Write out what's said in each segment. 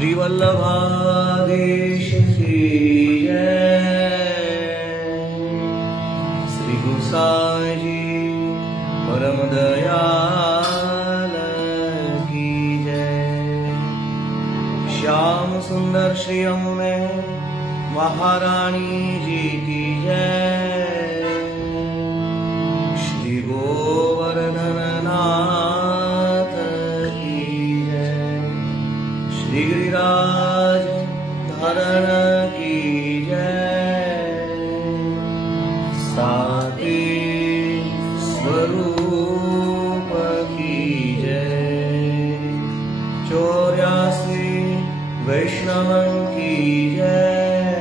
श्री वल्लभाधीश की जय। श्री गोसाई जी परम दयाल की जय। श्याम सुंदर श्री अम्मे महारानी जी की जय। श्री गोवर्धन नाथ की जय। श्री गिरिराज धारण की जय। साती स्वरूप की जय। 84 वैष्णव की जय।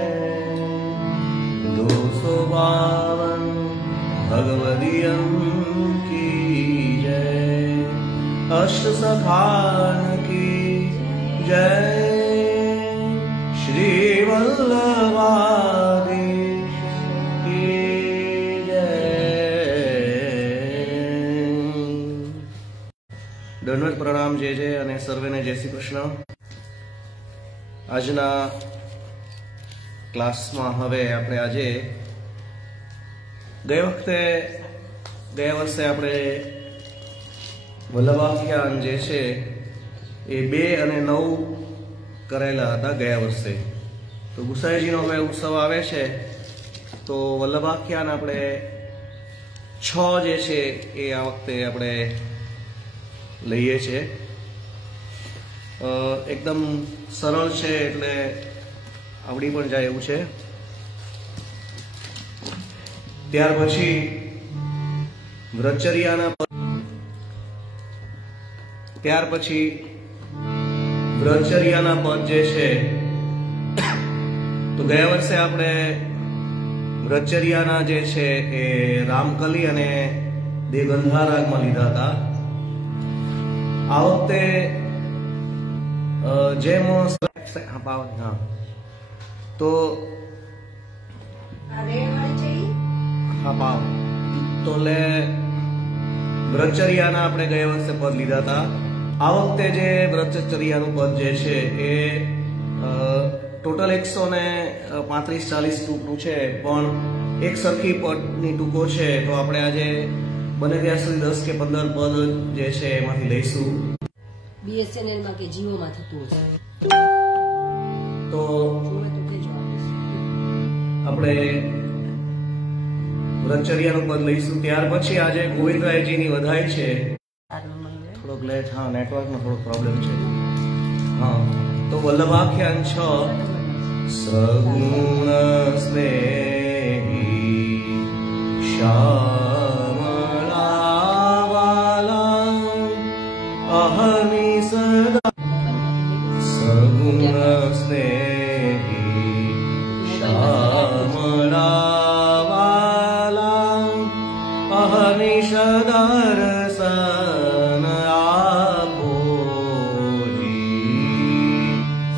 252 भगवदियं की जय। अष्ट सखान की जय। श्री वल्लभाधीश की जय। दंडवत प्रणाम जय जय અને સર્વેને જય શ્રી કૃષ્ણ। આજના ક્લાસમાં હવે આપણે આજે ગયા વર્ષે આપણે વલ્લભાખ્યાન જે છે એ 2 અને 9 કરેલા હતા ગયા વર્ષે। તો ગુસાઈજીનો હવે ઉત્સવ આવે છે તો વલ્લભાખ્યાન આપણે 6 જે છે એ આ વખતે આપણે લઈએ છીએ। એકદમ સરળ છે એટલે આવડી પણ જાય એવું છે। ત્યાર પછી વ્રતચર્યાના પદ જે છે તો ગયા વર્ષે આપણે વ્રતચર્યાના જે છે એ રામકલી અને દેવગંધારાગમાં લીધા હતા। આ વખતે જેમ તો તો લે વ્રતચર્યાના આપણે ગયા વર્ષે પદ લીધા હતા। આ વખતે જે વ્રતચર્યાનું પદ જે છે એ ટોટલ 135-40 ટૂંકનું છે પણ એક સરખી પદની ટૂંકો છે તો આપણે આજે બને ત્યાં સુધી 10 કે 15 પદ જે છે એમાંથી લઈશું। BSNL માં કે જીઓ માં થતું હશે તો આપણે વ્રતચર્યાનું પદ લઈશું। ત્યાર પછી આજે ગોવિંદરાયજીની વધાઈ છે। થોડોક લેટ નેટવર્કનો થોડો પ્રોબ્લેમ છે। તો વલ્લભાખ્યાન 6 સગુણ સ્નેહી શ્યામળા અહર્નિ સદા સગુણ સ્નેહી શ્યામળા અહર્નિ સદા રસન આપોજી।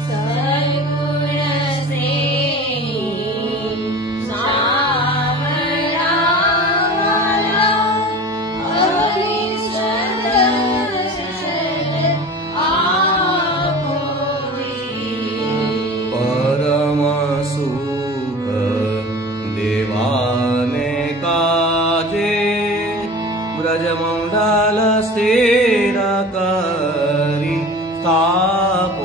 સગુણ સ્નેહી શ્યામળા અહર્નિ સદા રસન આપોજી। પરમ સુખ દેવાને કાજે વ્રજમંડલ સ્થિર કરી સ્થાપોજી।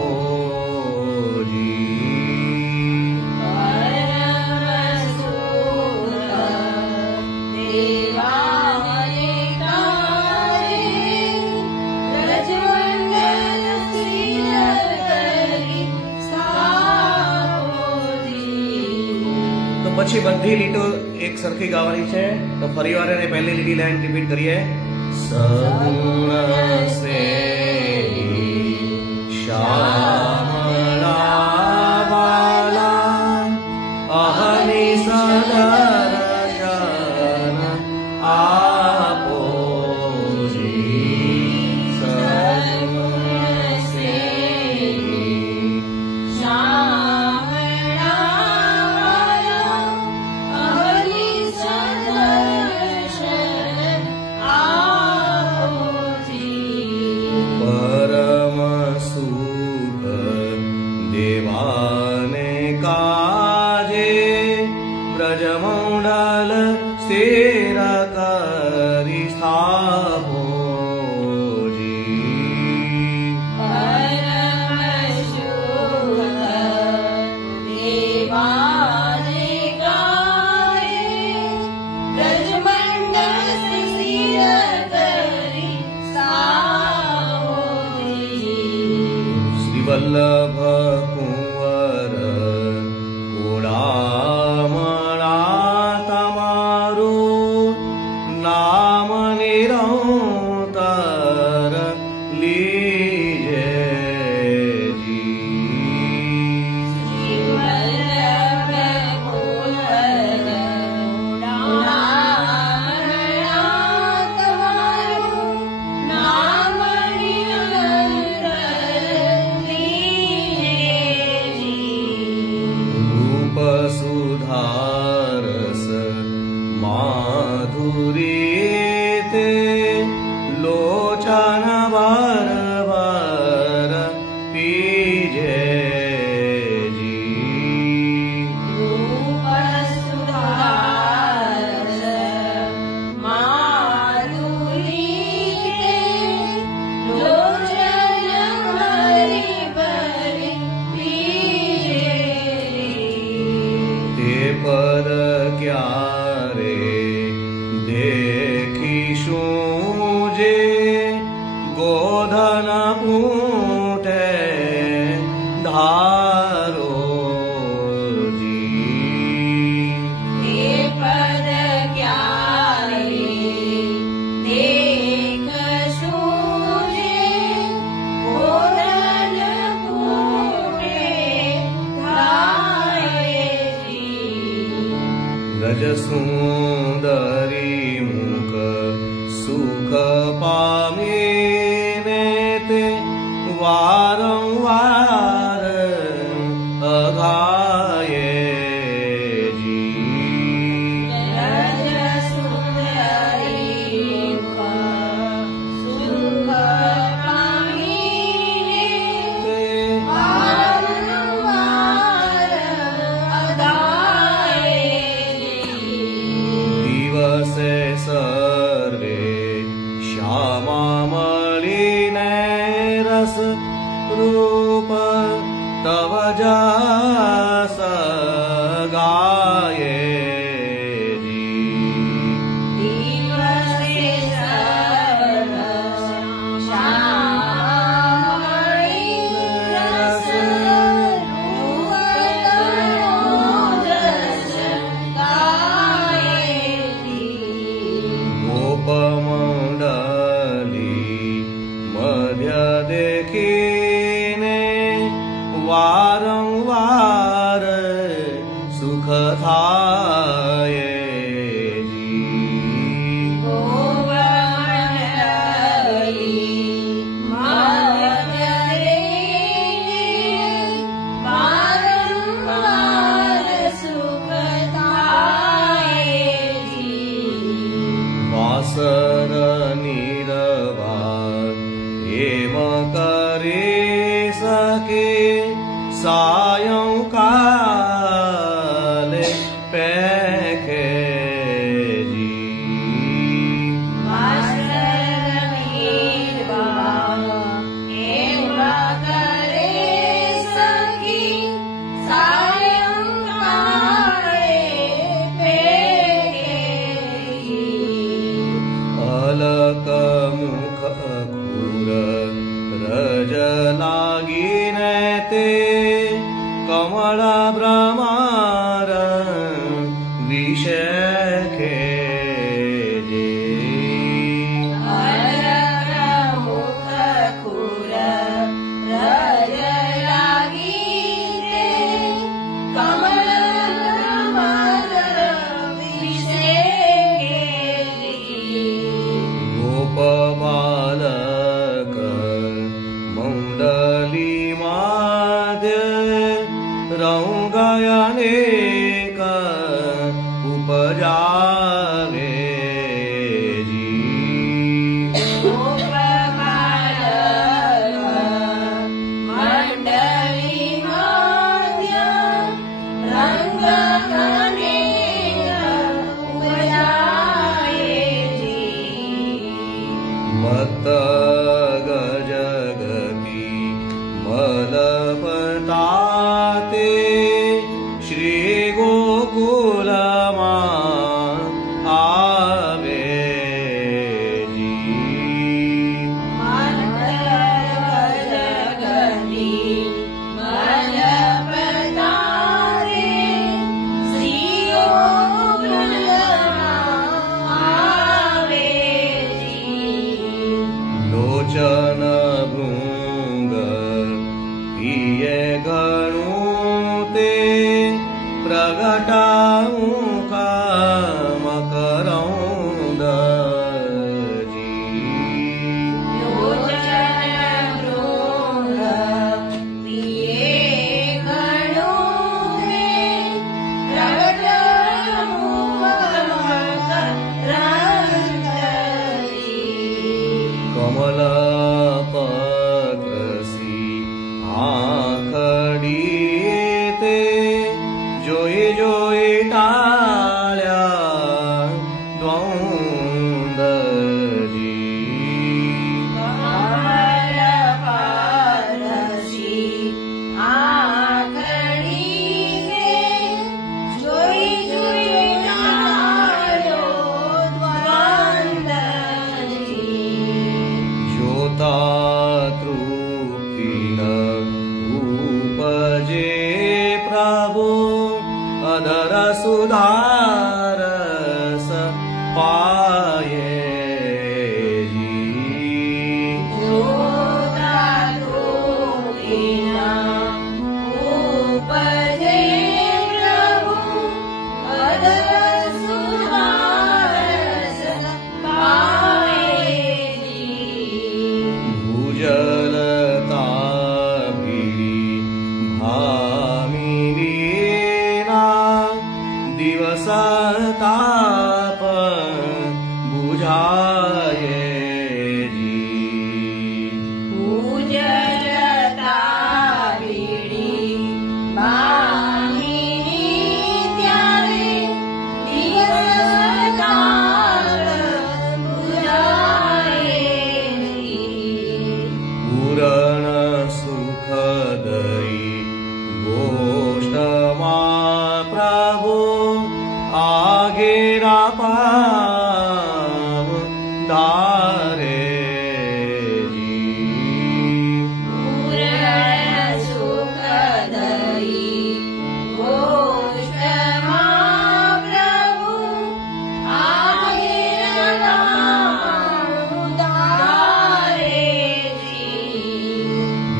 પરમ સુખ દેવાને કાજે વ્રજમંડલ સ્થિર કરી સ્થાપોજી। તો પછી બધી લીટો એક સરખી ગાવાની છે તો ફરીવાર એને પહેલી લીટી લાઈન રિપીટ કરીએ। સગુણ સ્નેહી શ્યામળા બાલા અહર્નિ સદા રસન આપોજી। સગુણ સ્નેહી શ્યામળા અહર્નિ સદા રસન આપોજી। પરમ સુખ देवाने काजे ब्रजमंडल स्थिर करि स्थापो वल्लभ कुंवर कोडामणा तमारू नाम निरंतर लीजे जी। सुधारस माधुरीते लोचन बार बार पीजे जी। पर क्या रे देखीशुं जे गोधन पूटे धारो जी। पर क्या रे देखीशुं जे गोधन पूटे गज सुंदरी मुख सुख पामीने ते वारंवार अघाये जी। गज सुंदरी मुख सुख पामीने ते वारंवार दिवसे सर्वे श्यामा मलिने रस रूप तव जस गाये जी। दिवसे सर्वे श्यामा रस रूप तव जस गाये गोपमंडली मध्य देखीने वारंवार सुख थाये जी। गोपमंडली मध्य देखीने वारंवार सुख थाये जी। वासर निरवार हेम करे सके सायंकाले पैखे जी। अलक मुख खुर रज लागिने ते कमल भ्रमर विषेखे जे। गोपबालक मंडली माध्य रंगयनेक उपजावे जी। मंडली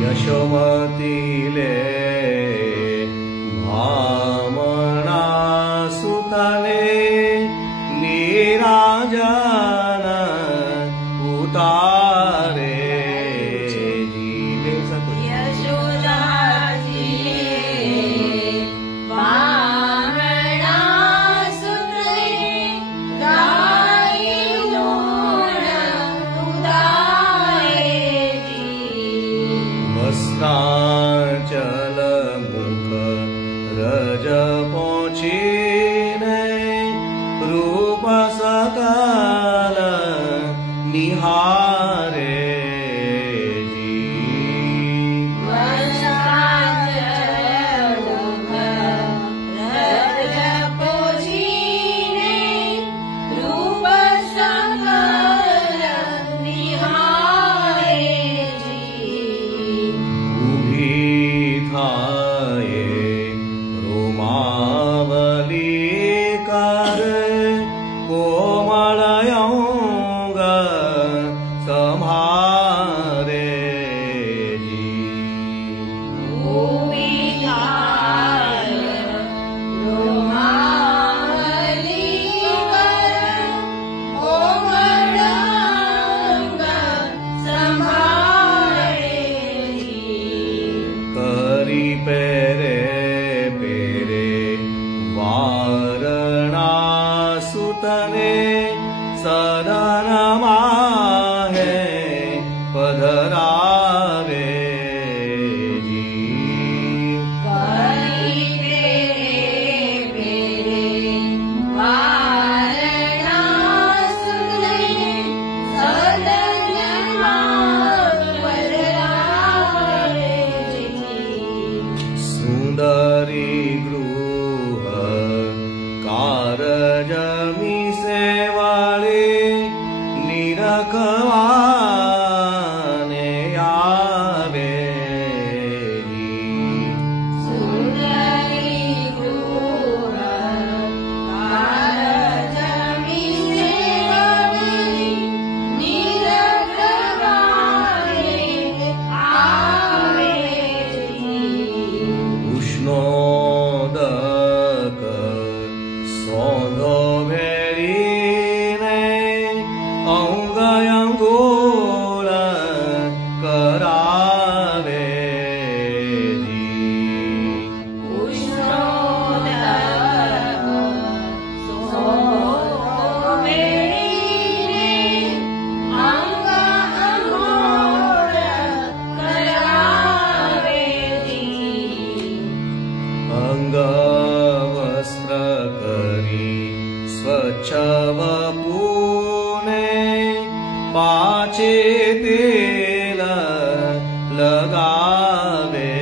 यशोमती ले भामना सुतने नीराजन उतारे चल मुख रज पहुँचीने रूप सकल निहारे सदन माहे पधरावे सुंदरी गृह कारज रखवाने आवे सुंदरी गृह कारज निरखवाने आवे उष्णोदक सौंधो भेरीने अंगोल करावे अंग वस्त्र करी स्वच्छ वपुने पाचे तेल लगावे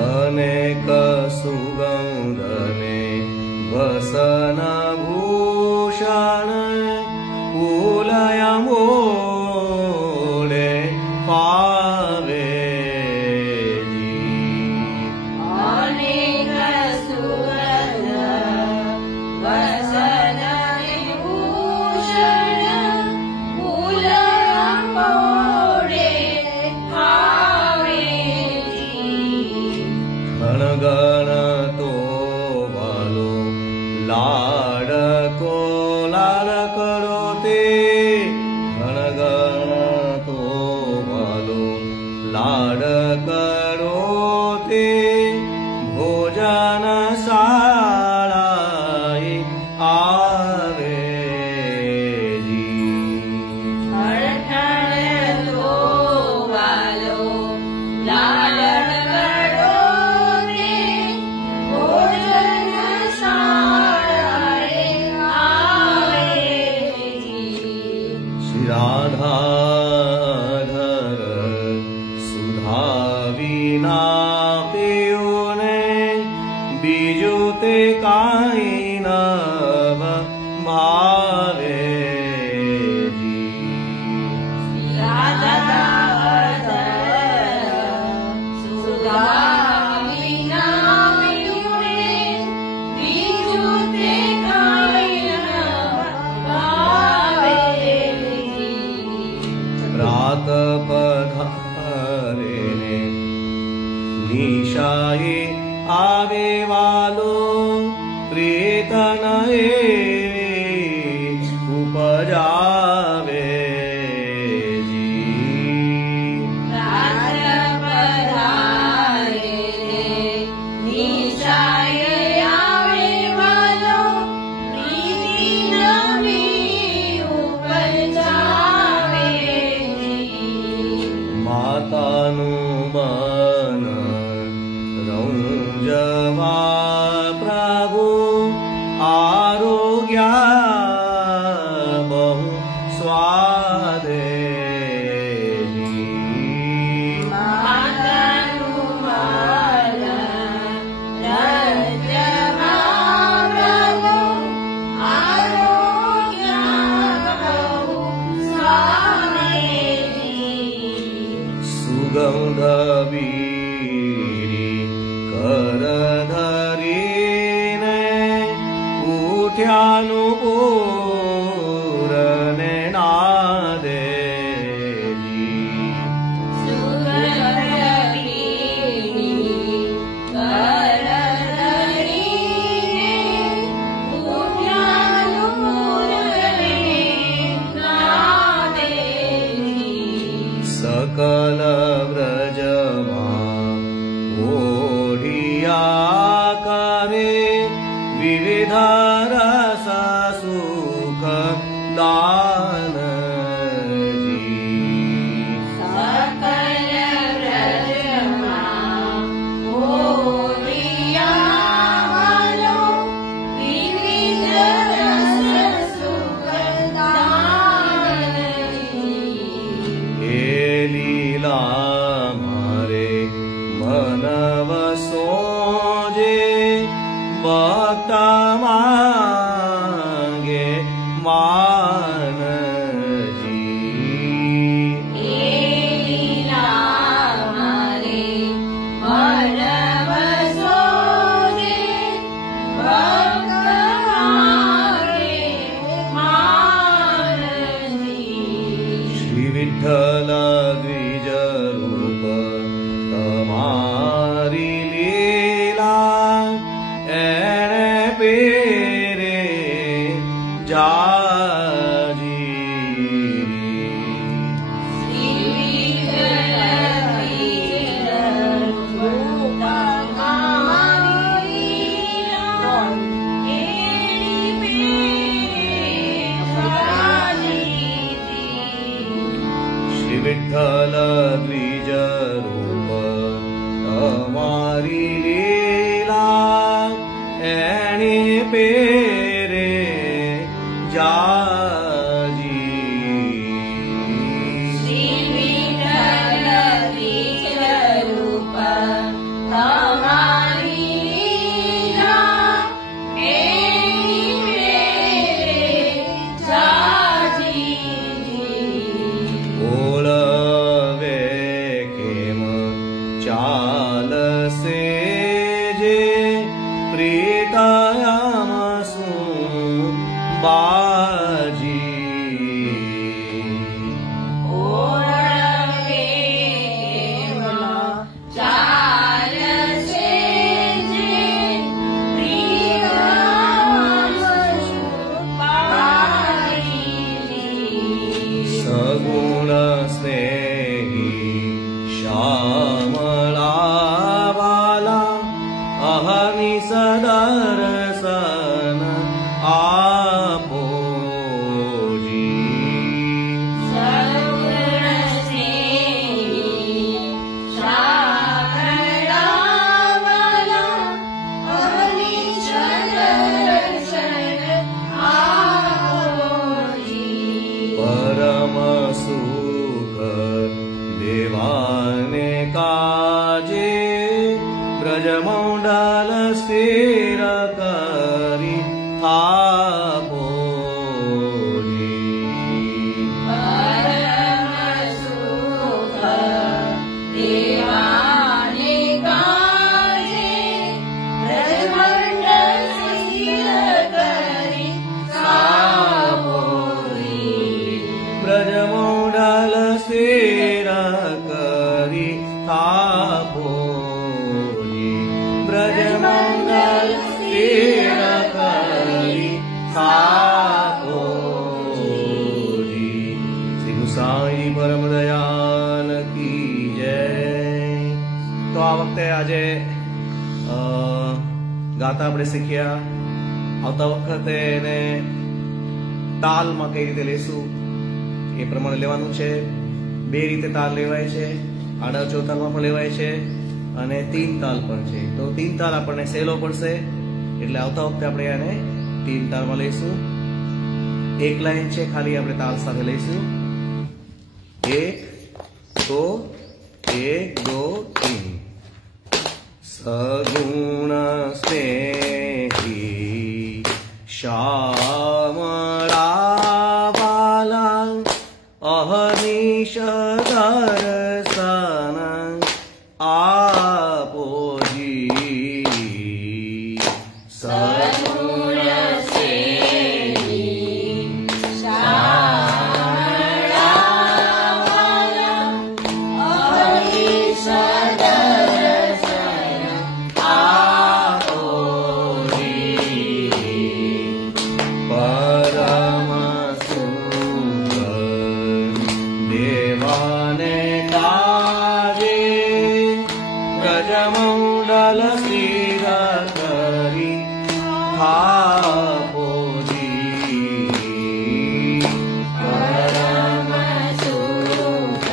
अनेक सुगंधने वसन भूषण फूलयमोले पावे अनेक सुगंध वसन भूषण फूलयमोले पावे गण तो वालो लाड को लाड करो ते गण तो वालो लाड करो ते भोजन शालाए आवे राधाधर सुधा विना पियो धारे ने निशाए आवे वालो प्रीतन उपजावे सकल व्रजमा ओढ़िया करे विविध रस सुख दान विठ्ठल द्विज रूप तमारी लीला एने पेरे जाजी श्री विठ्ठल द्विज रूप तमारी लीला एने पेरे जाजी चाल से जे प्रीतम सुन बाजी ओढ़वे चाल से जे प्रीतम सुन बाजी सगुण स्नेही श्यामला वाला अहर्निश दर्शन आपोजी सगुण स्नेही श्यामला वाला अहर्निश दर्शन आपोजी परम सुख देवाने काजे ब्रजमंडल स्थिर करी थापोजी परम सुख देवाने काजे ब्रजमंडल स्थिर करी थापोजी ब्रजमंडल स्थिर તો આ વખતે આજે ગાતા આપણે શીખ્યા. આવતા વખતે એને તાલમાં કઈ રીતે લેશું એ પ્રમાણે લેવાનું છે. બે રીતે તાલ લેવાય છે, આડા ચોતાલમાં પણ લેવાય છે અને 3 તાલ પણ છે. તો 3 તાલ આપણને સહેલો પડશે એટલે આવતા વખતે આપણે આને 3 તાલમાં લઈશું. એક લાઈન છે ખાલી આપણે તાલ સાથે લઈશું. 1 2 1 2 3. સગુણ સ્નેહી શ્યામળા બાલા અહર્નિશ દર્શન આપોજી. સગુણ મંડલ સ્થિર કરી આપોજી. પરમ સુખ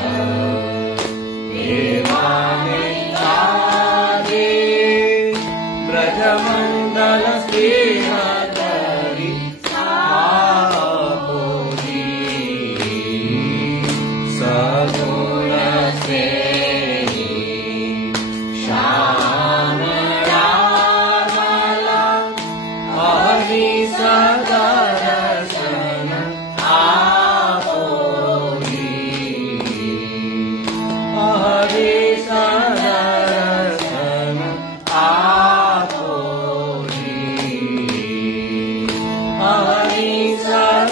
દેવાને તારે બ્રજમંડલ સ્થિર કરી આપોજી. સગુણ દર્શન આપોજી. હરીશ દર્શન આપોજી. હરીશ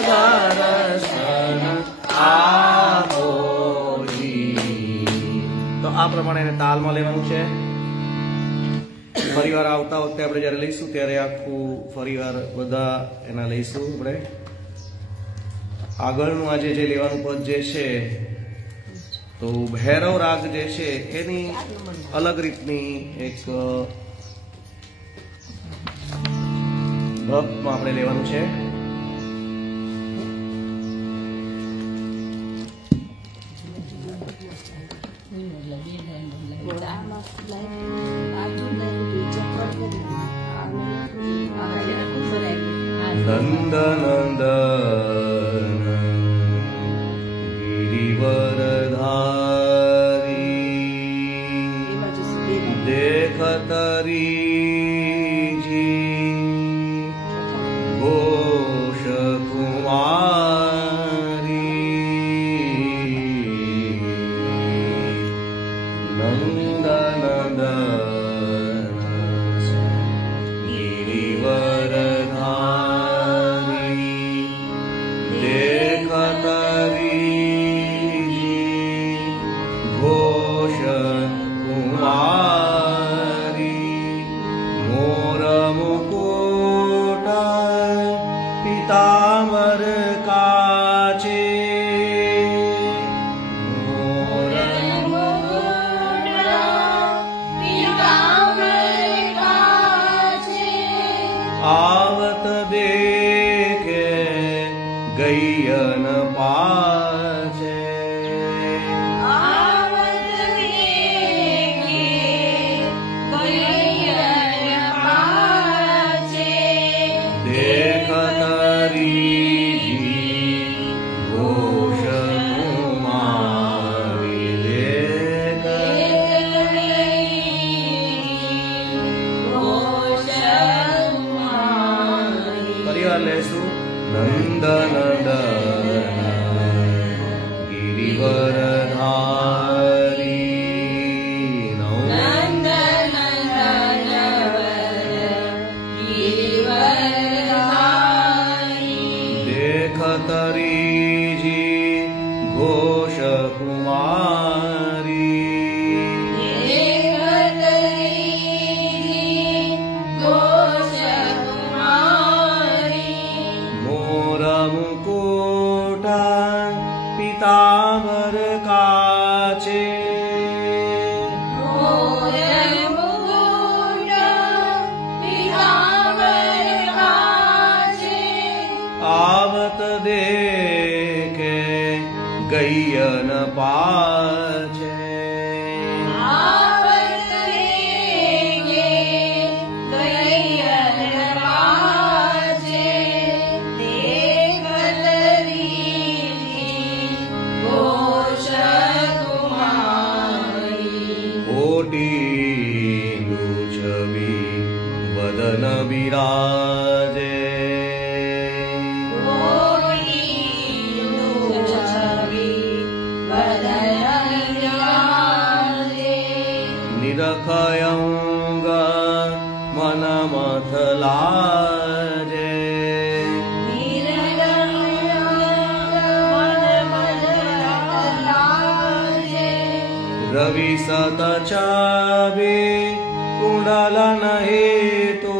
દર્શન આપોજી. તો આ પ્રમાણે એને તાલમાં લેવાનું છે. ફરીવાર આવતા વખતે આપણે જયારે લઈશું ત્યારે આખું ફરીવાર બધા એના લઈશું. આપણે આગળનું આજે જે લેવાનું પદ જે છે તો ભૈરવ રાગ જે છે એની અલગ રીતની એક ભક્તમાં આપણે લેવાનું છે. નંદનંદન ગિરિવરધારી દેખતરીજી ઘોષ કુમારી. નંદનંદન ગિરિવરધારી દેખતરીજી ઘોષ કુમારી. મોર મુકુટ પિતાંબર કાચે. મોર મુકુટ निरखयंग मन मथलाजे रवि सत चाबे कुंडलन हेतु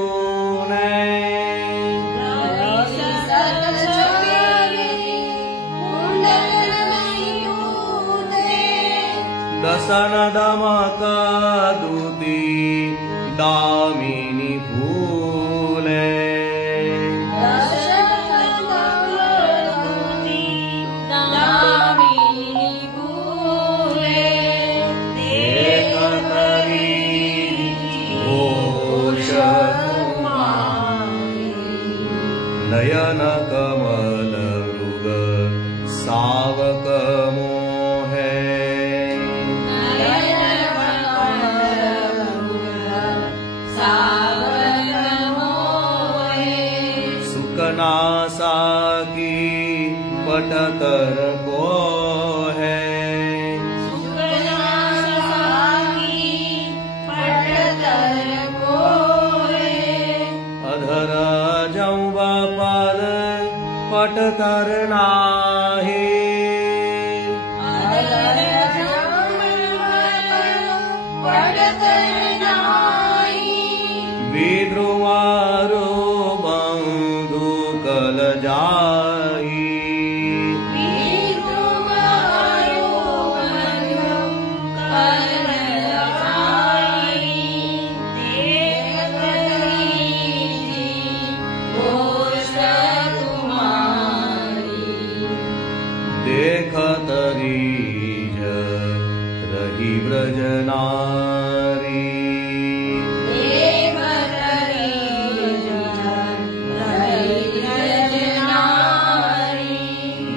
दसन दमका दूती दामिनी भूले नयन कमल मृग सावक मोहे सुकनासा की पटकर को है अधर जौबा पद पटकर नाहे विद्रुवारो बंधु कल जाई देखत रीझ रही ब्रजनारी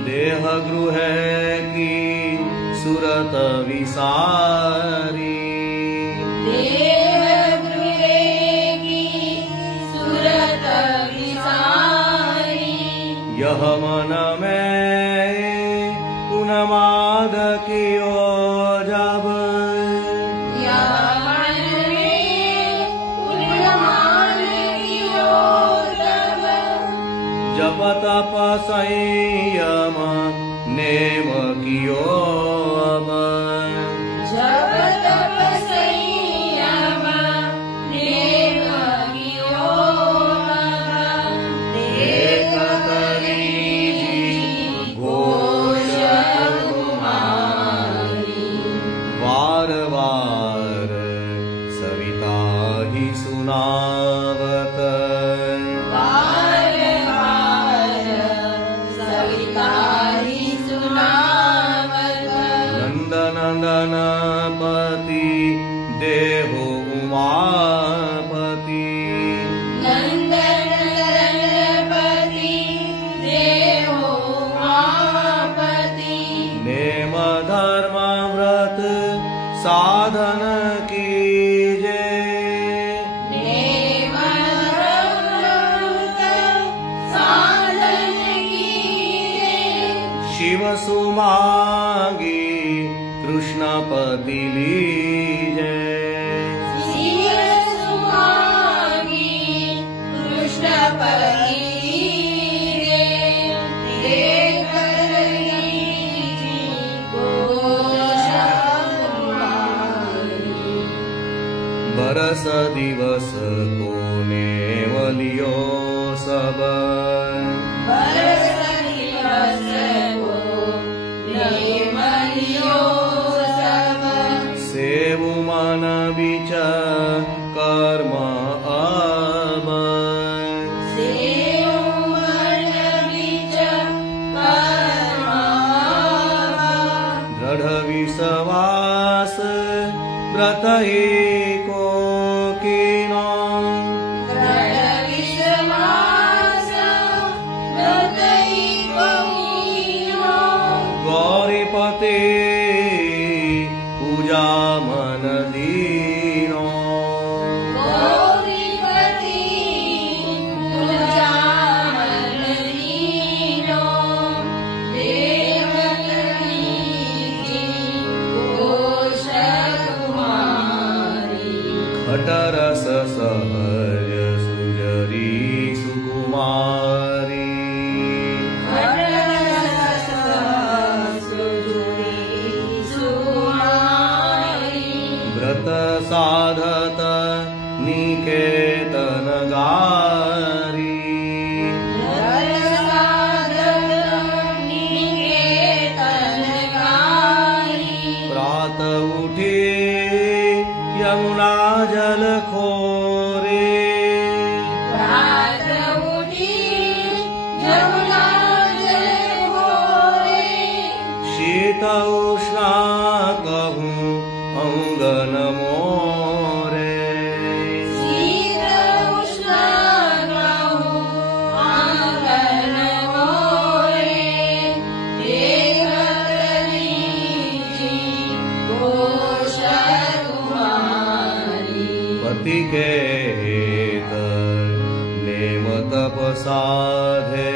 देह गृह की सुरत विसारी यह मन में उन्माद कियो जब जप तप संयम नेम कियो अब वार वार सविता ही सुनावत नंदन पति देहो उमापति नेम धर्म व्रत साधन कीजे शिव सुमागी कृष्णपति लीजे बरस दिवस को नेवलियो सब सेवु मन बिच कर्म अब दृढ़ विश्वास व्रत को कीनो गौरीपते पूजा मन दीनो घटरस सहज सुजरी सुकुमारी व्रत साधत निकेतन गारी प्रात उठे यमुना जल खोरे शीत उष्णा कहूँ अंगन मोरे पति के हित नेम तप साधे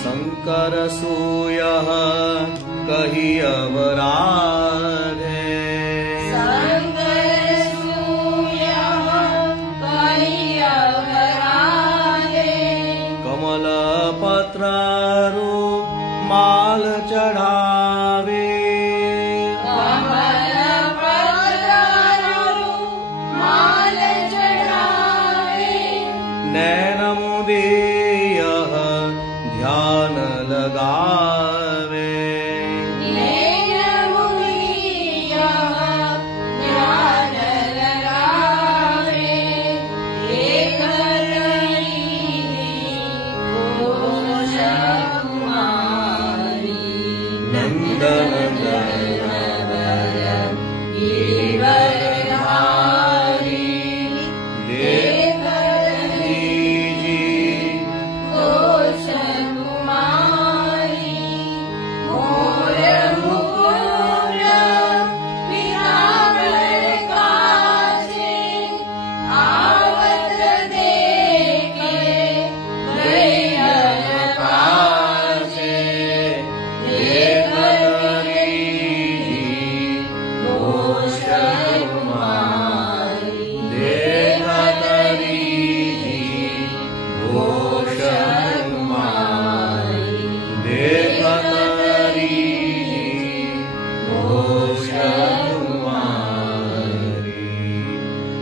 शंकर सूयः कहि अवराधे कमल पत्रारु माल चढ़ावे नैन मुदीयः ध्यान लगावे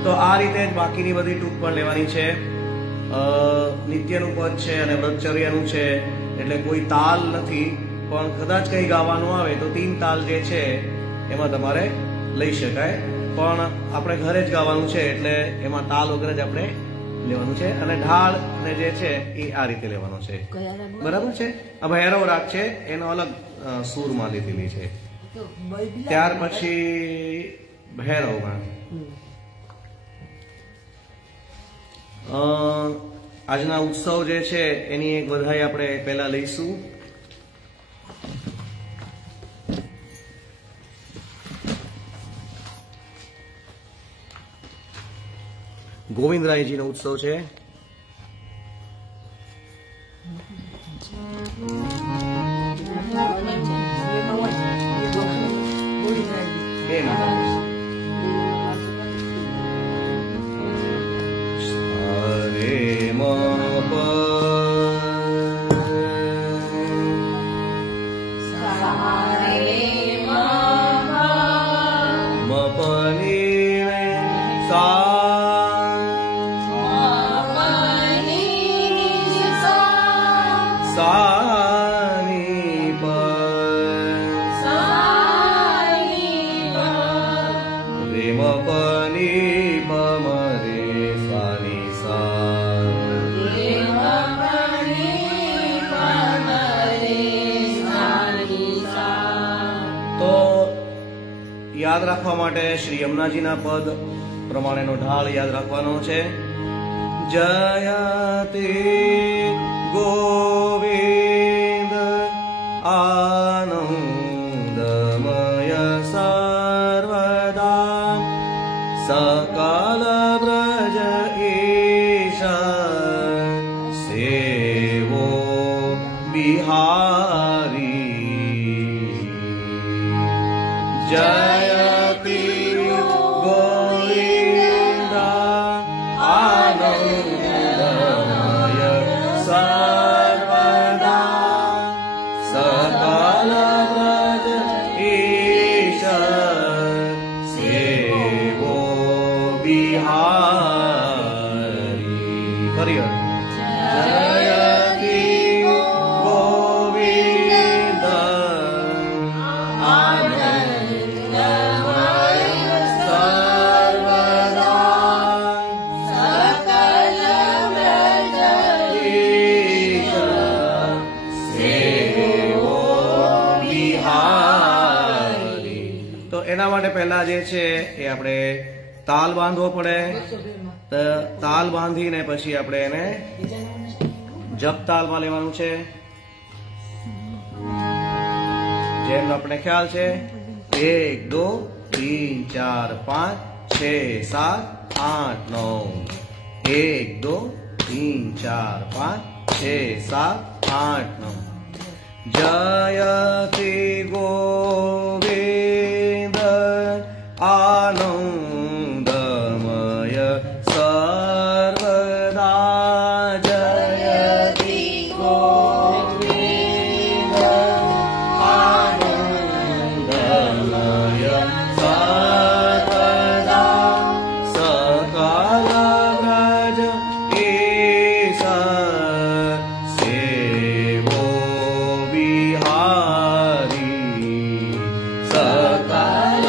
તો આ રીતે જ બાકીની બધી ટૂંક પણ લેવાની છે. નિત્યનું પદ છે અને વ્રતચર્યાનું છે એટલે કોઈ તાલ નથી, પણ કદાચ કંઈ ગાવાનું આવે તો 3 તાલ જે છે એમાં તમારે લઈ શકાય, પણ આપણે ઘરે જ ગાવાનું છે એટલે એમાં તાલ વગર જ આપણે લેવાનું છે. અને ઢાળ ને જે છે એ આ રીતે લેવાનો છે, બરાબર છે. આ ભૈરવ રાગ છે એનો અલગ સૂરમાં લીધેલી છે. ત્યાર પછી ભૈરવમાં આજના ઉત્સવ જે છે એની એક વધાઈ આપણે પહેલા લઈશું. ગોવિંદરાયજીનો ઉત્સવ છે. યાદ રાખવા માટે શ્રી યમુનાજીના પદ પ્રમાણેનો ઢાળ યાદ રાખવાનો છે. જયતે ગોવિંદ આનંદમય સર્વદા સકાલ વ્રજ ઈશ સેવો બિહારી એના માટે પહેલા જે છે એ આપણે તાલ બાંધવો પડે. તો તાલ બાંધીને પછી આપણે એને જપ તાલમાં લેવાનું છે. જેમ આપણે ખ્યાલ છે 1 2 3 4 5 6 7 8 9. 1 2 3 4 5 6 7 8 9. जयति गोविंद आनंदमय सर्वदा. जयति गोविंद आनंदमय सर्वदा. सकल व्रज ईसा सेवो बिहारी. सकल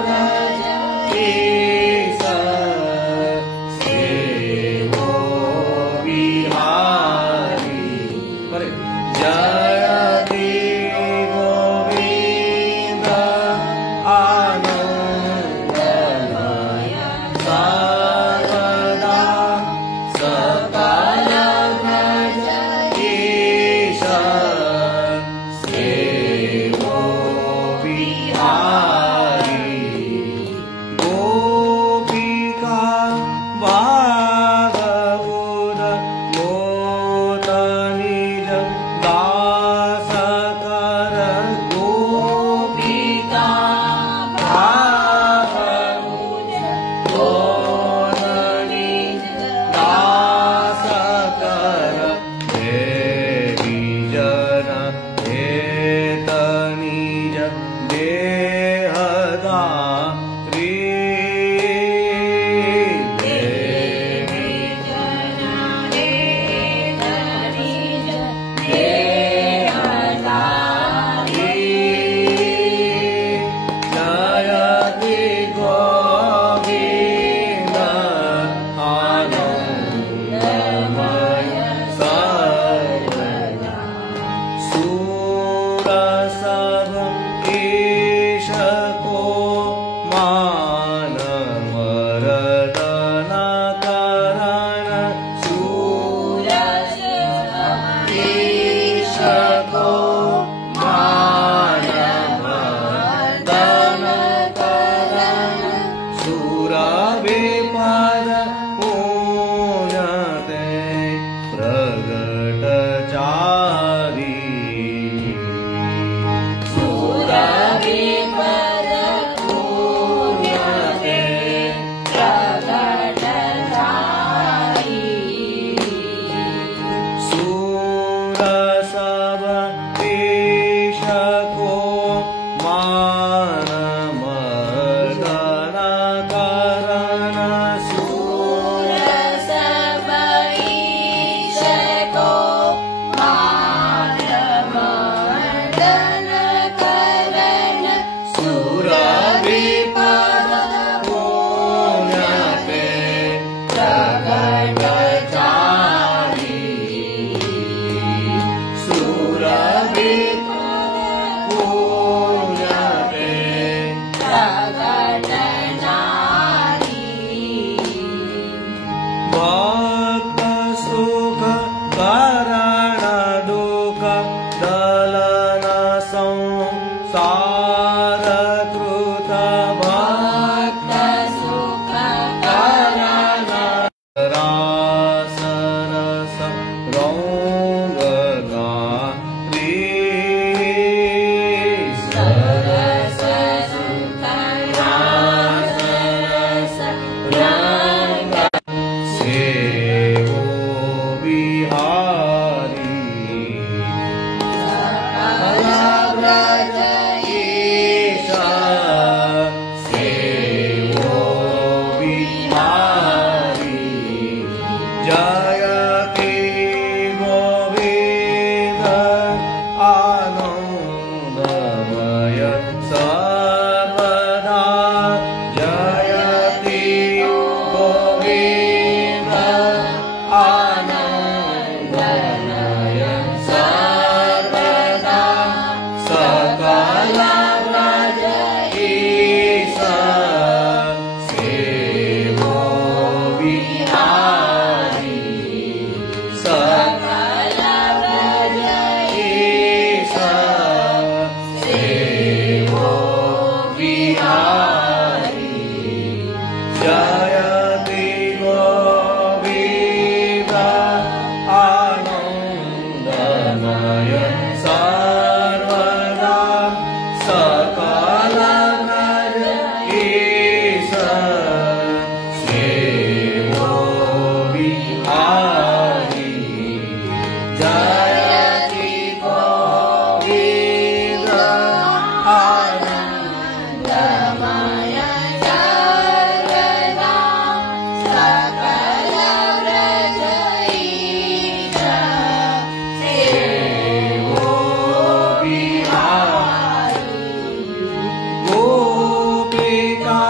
व्रज ईसा सेवो बिहारी. जयति गोविंद आनंदमय सर्वदा. सकल व्रज ईसा सेवो बिहारी. गोपिका भागवत मोत निज गावत. सर्वदा सकल व्रज ईश सेवो बिहारी जयति गोविंद आनंदमय सर्वदा सकल व्रज ईश सेवो बिहारी गोपिका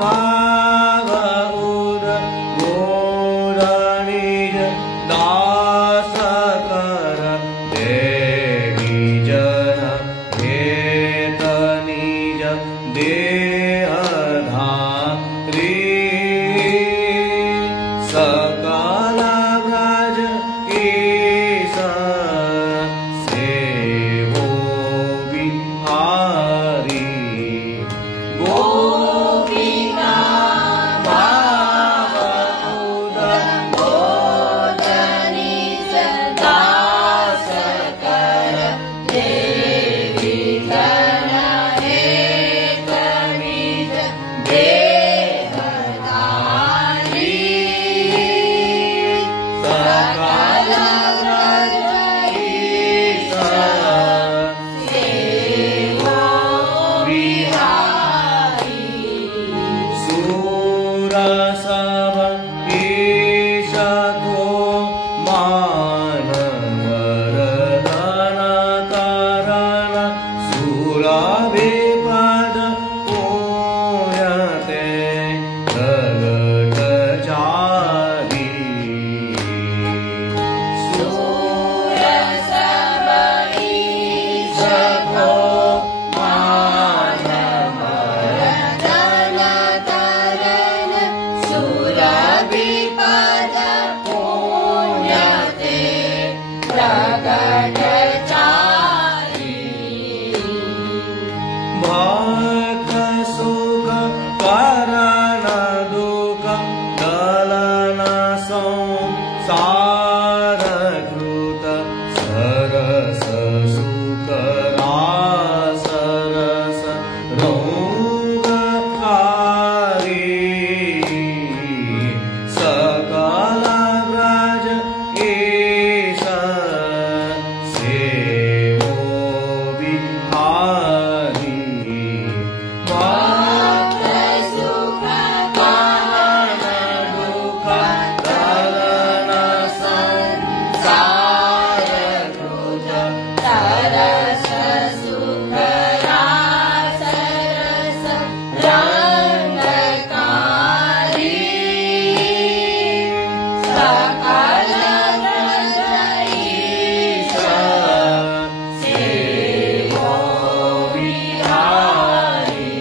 भावउर गोरनिज दास कर देवी जन हेत निज देहधारी सकल व्रज ईश सेवो बिहारी गोपिका भावउर गोदनी दास कर देवी जन हेत निज देहधारी सकल व्रज ईश सेवो बिहारी सुरसव ईश को मान वरदन करण सुरविपद पूयते प्रगट चारी सूरसव ईश को मान वरदन करण सुरविपद पूयते प्रगट चारी भक्त सुख करण दुख दलन संसार कृत सरस सुख रासरस रौगकारी सकल व्रज ईश सेवो बिहारी भक्त सुख करण दुख दलन संसार कृत सरस सुख रासरस रंगकारी सकल व्रज ईश सेवो बिहारी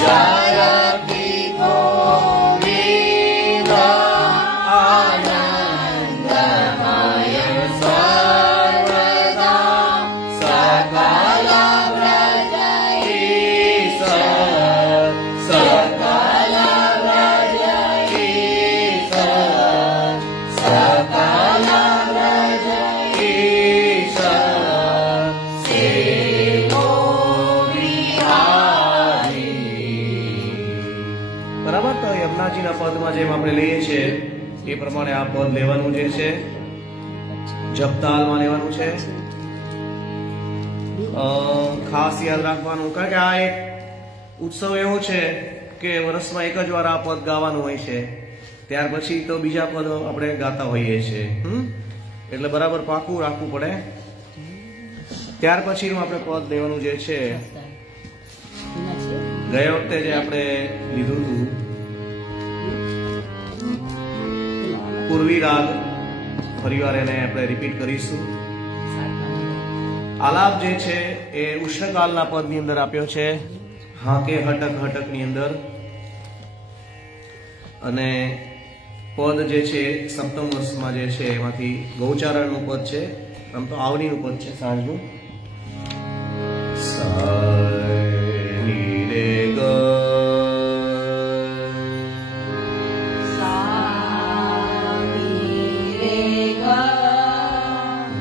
जयति गोविंद आनंदमय सर्वदा सकल व्रज ईश सकल व्रज ईश सकल व्रज ईश सेवो बिहारी બરાબર. તો યમુનાજીના પદમાં જેમ આપણે લઈએ છીએ એ પ્રમાણે આ પદ લેવાનું જે છે જપતાલમાં લેવાનું છે. ખાસ યાદ રાખવાનું, કારણ કે આ એક ઉત્સવ એવો છે કે વર્ષમાં એક જ વાર આ પદ ગાવાનું હોય છે, ત્યાર પછી તો બીજા પદ આપણે ગાતા હોઈએ છીએ. એટલે બરાબર પાકું રાખવું પડે. ત્યાર પછીનું આપણે પદ લેવાનું જે છે, ગયા વખતે જે આપણે લીધું હતું પૂર્વી રાગ, ફરીવાર એને આપણે રિપીટ કરીશું. આલાપ જે છે એ ઉષ્ણકાલના પદની અંદર આપ્યો છે, હાકે હટક હટકની અંદર. અને પદ જે છે સપ્તમ વર્ષમાં જે છે એમાંથી ગૌચારણનું પદ છે, આમ તો આવનીનું પદ છે સાંજનું.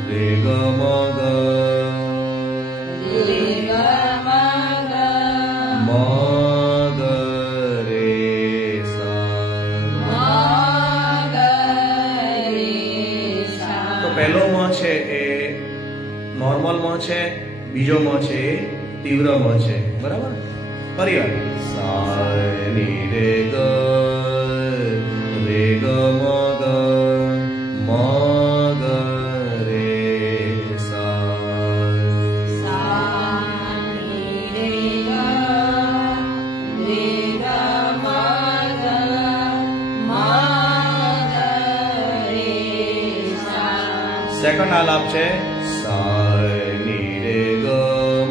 રે ગ म ग रे ग म ग म ग रे सा म ग रे सा। तो पहलो म छे ए नॉर्मल म छे, बीजो म छे ए तीव्र म छे, बराबर। परिवार सा नि रे ग म ग म ग रे सा सा नि रे ग म ग म ग रे सा। सेकंड आलाप छे सा नि रे ग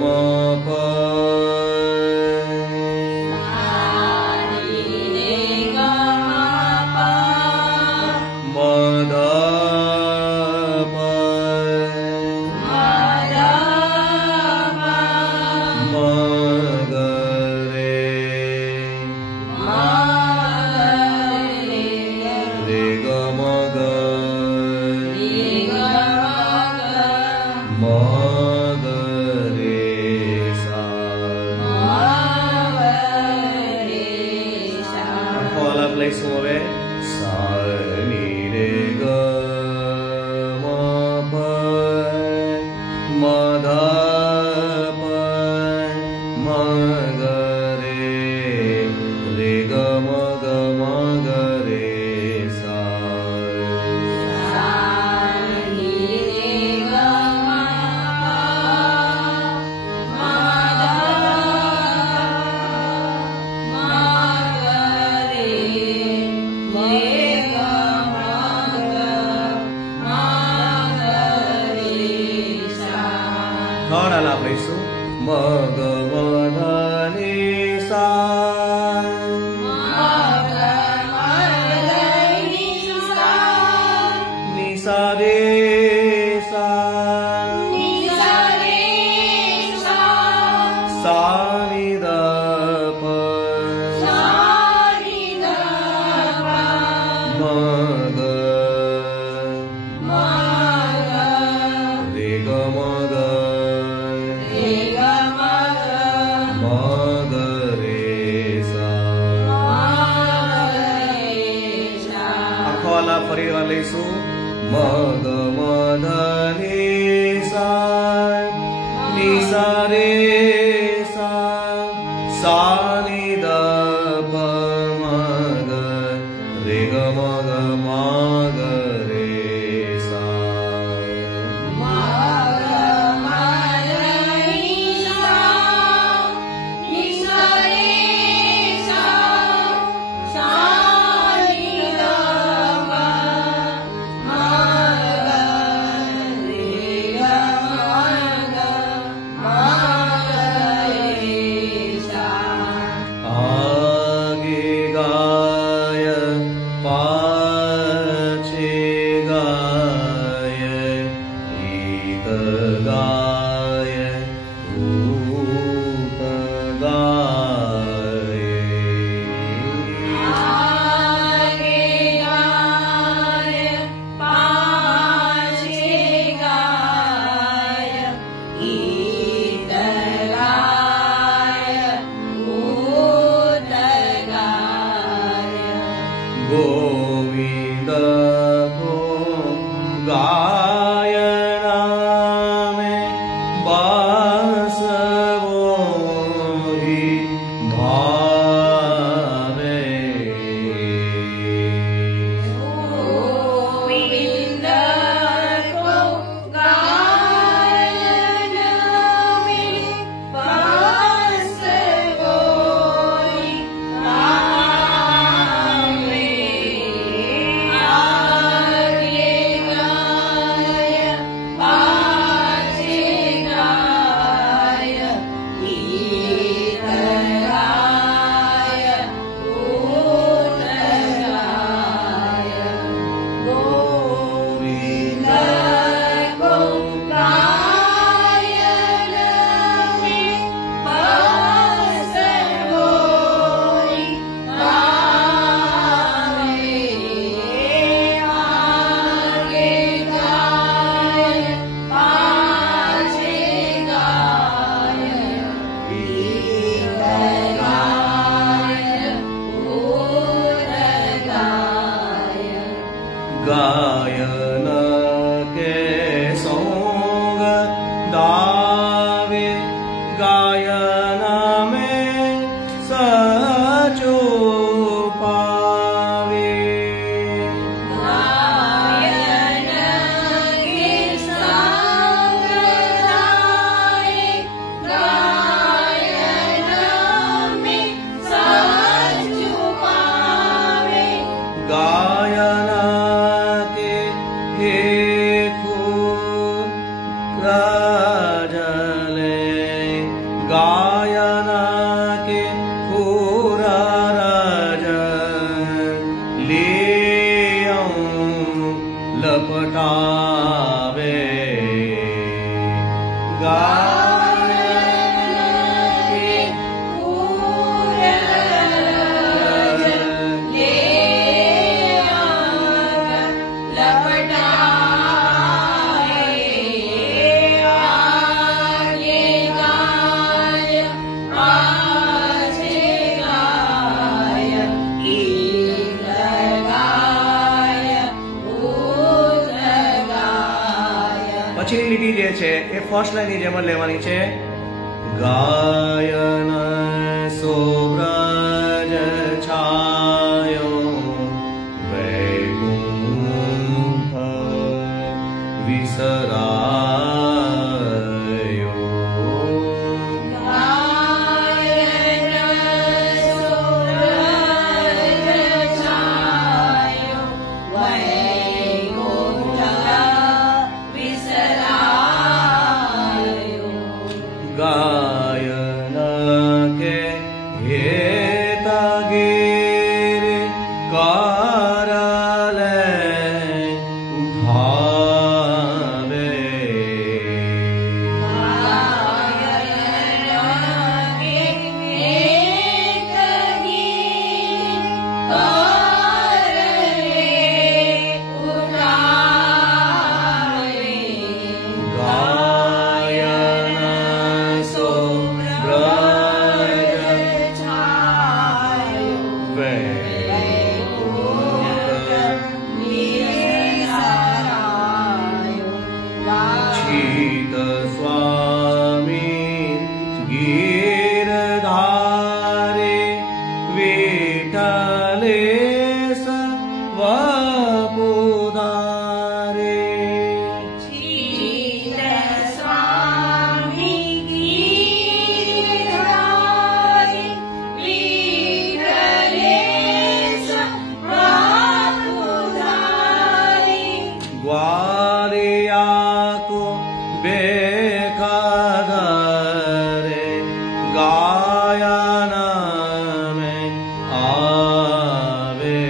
म प म ध प म ग रे रे ग म ग म ग रे सा આખો આલાપ લઈશું હવે सा नि रे ग म प म ध प म ग रे रे ग म ग रे सा थर्ड आलाप લઈશું म ग म ध नि सा नि सा रे सा सा नि ध प म ग रे ग म ग म ग रे सा આખો આલાપ ફરીવાર લઈશું म ग म ध नि सा नि सा रे सा सा नि ध प म ग रे ग म ग रे सा आगे गाय पाछे गाय ईत गाय ऊत गाय गोविंद को गायना में गावे गायन में सचो पावे गायन के संग लाए गायन में सच पावे गायन के हे राजले गायन के पूरा राज ले लपटावे પછીની લીટી જે છે એ ફર્સ્ટ લાઈનની જેમ જ લેવાની છે ગાયન સોબ્રજ છાયો વૈકુંઠ વિસરાયો गायन के हेतगिर कारले उठावे शीत स्वामी गिरधारे विठलेश वपुधारे ग्वारिया को बेखदरे गायन में आवे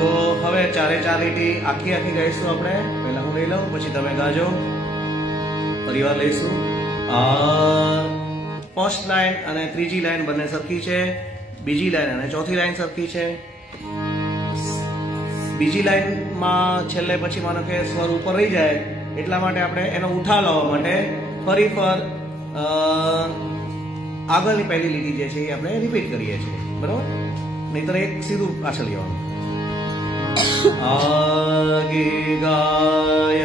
તો હવે ચારે ચાર લીટી આખી આખી ગાઈશું આપણે પહેલા હું લઈ લઉં પછી તમે ગાજો ફરીવાર લઈશું ફર્સ્ટ લાઈન અને ત્રીજી લાઈન બંને સરખી છે બીજી લાઈન અને ચોથી લાઈન સરખી છે બીજી લાઈનમાં છેલ્લે પછી માનો કે સ્વર ઉપર રહી જાય એટલા માટે આપણે એનો ઉઠાવ લાવવા માટે ફરી આગળની પહેલી લીટી જે છે એ આપણે રિપીટ કરીએ છીએ બરાબર નહીતર એક સીધું પાછળ લેવાનું आगे गाय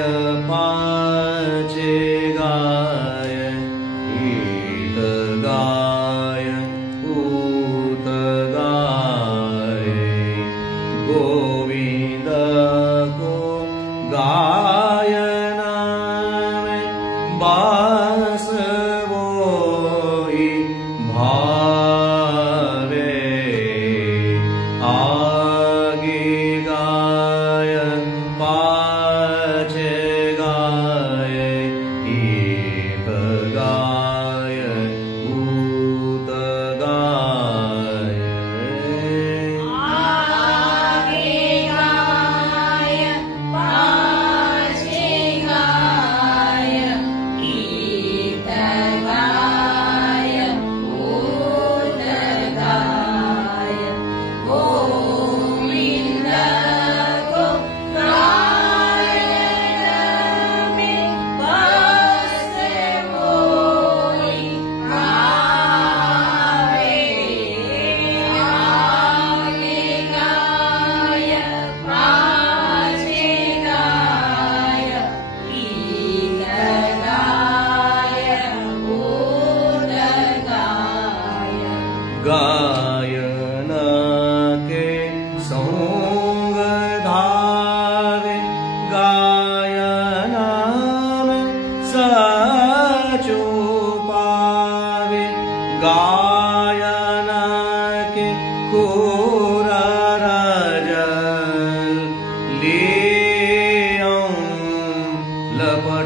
पाछे गाय ईत गाय पूत गाय गोविंद को गायन में बास वोई गायन के संग धावे गायन में सचो पावे गायन के खूर रजल ले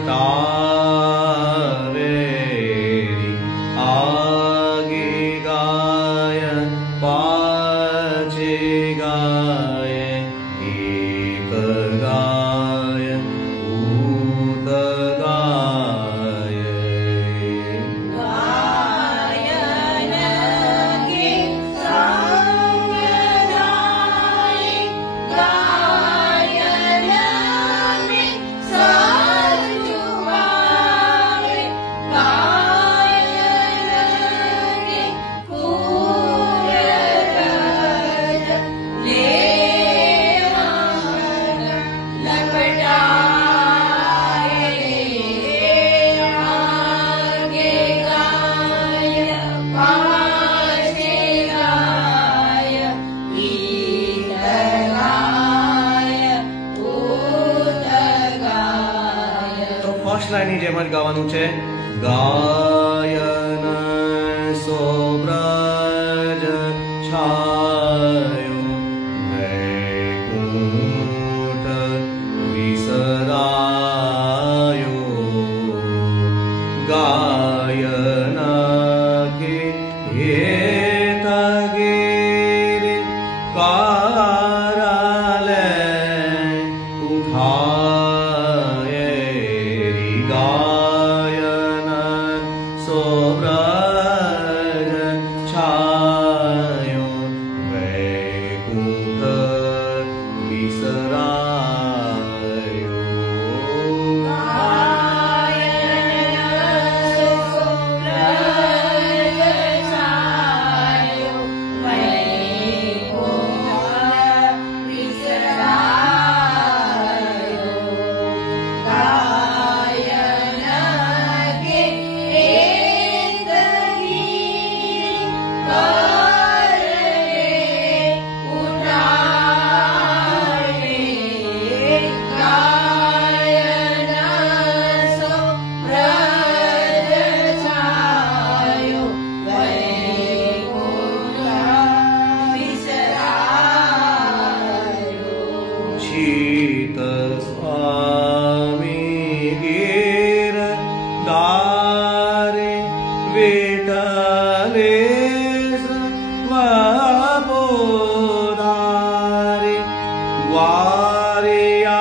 लपटावे आगे गाय पाछे गाय एक गाय ऊत गाय गायन के संग धावे गायन में सचो पावे गायन के खूर रजल ले लपटाए आगे गाय पाछे गाय गीत गाय ऊत गाय। तो फर्स्ट लाइन ની જેમ જ ગાવાનું છે ગાયન સોબ્રજ છાયો વૈકુંઠ વિસરાયો गायन के हेत गिरि कारले उठाए गायन सोब्रज छायो वैकुंठ विसरायो शीत स्वामी गिर दारे विठले स्वबोधारे ग्वारिया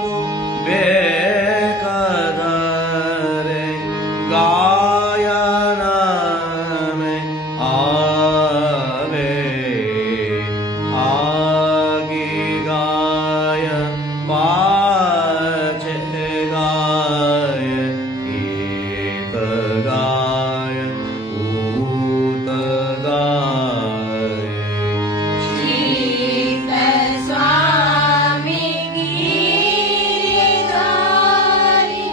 को बेकदरे गायन में आवे आगे गाय पाछे गाय एक गाय ऊत गाय शीत स्वामी गीतारी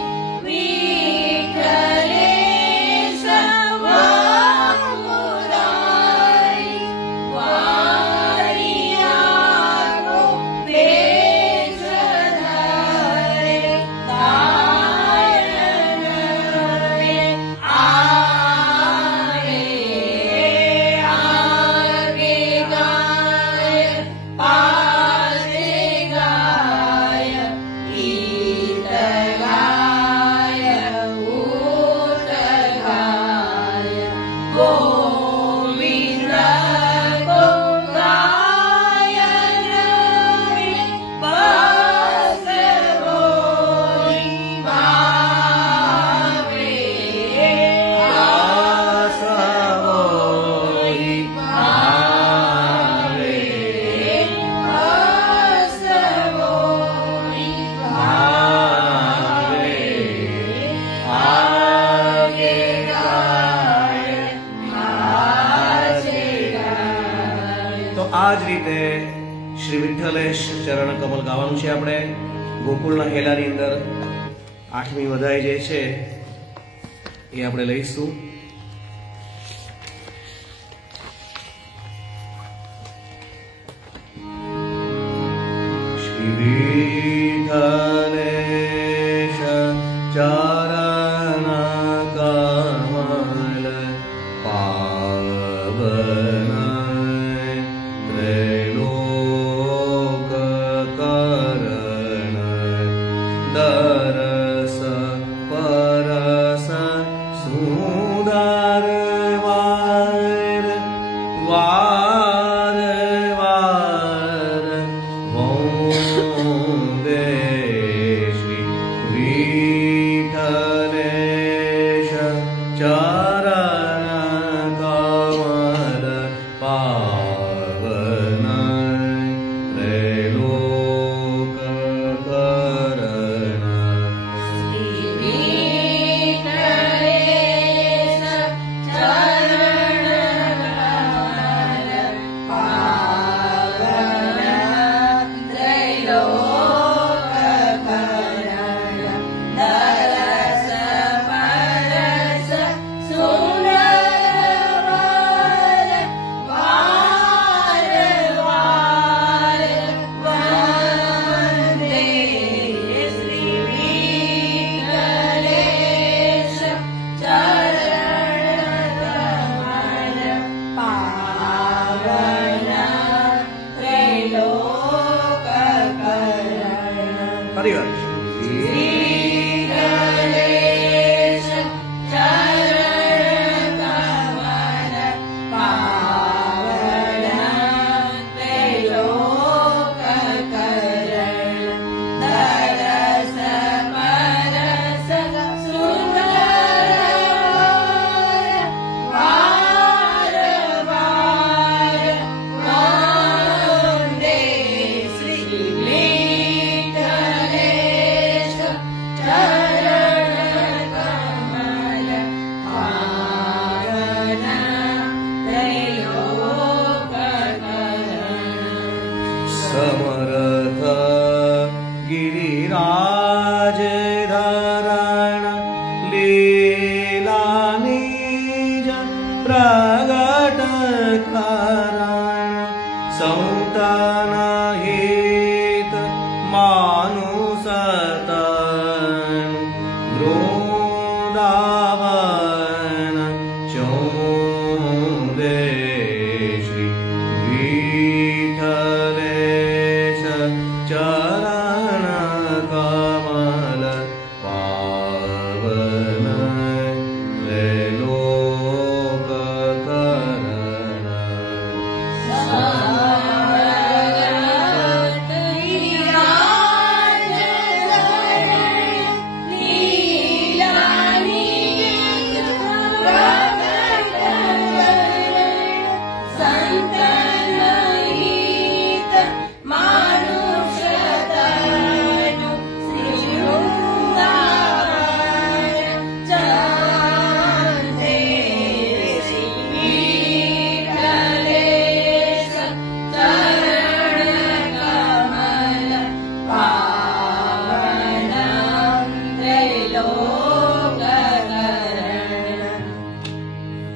विठले स्वबोधारी ग्वारिया को बेच धरे गायन में आवे आगे गाय पाछे गाय गीत गाय ऊत गाय गोविंद को गायन में बस बोली भावे आसवोई भावे बस बोली भावे आगे गाय पाछे गाय। તો આ જ રીતે શ્રી વિઠ્ઠલેશ ચરણ કમલ ગાવાનું છે આપણે ગોકુળના હેલાની અંદર 8મી વધાઈ જે છે એ આપણે લઈશું प्रगट कारण संतान हित मानुसतन वृंदावन चौदे श्री विठलेश चरण कमल पावन त्रैलोक करण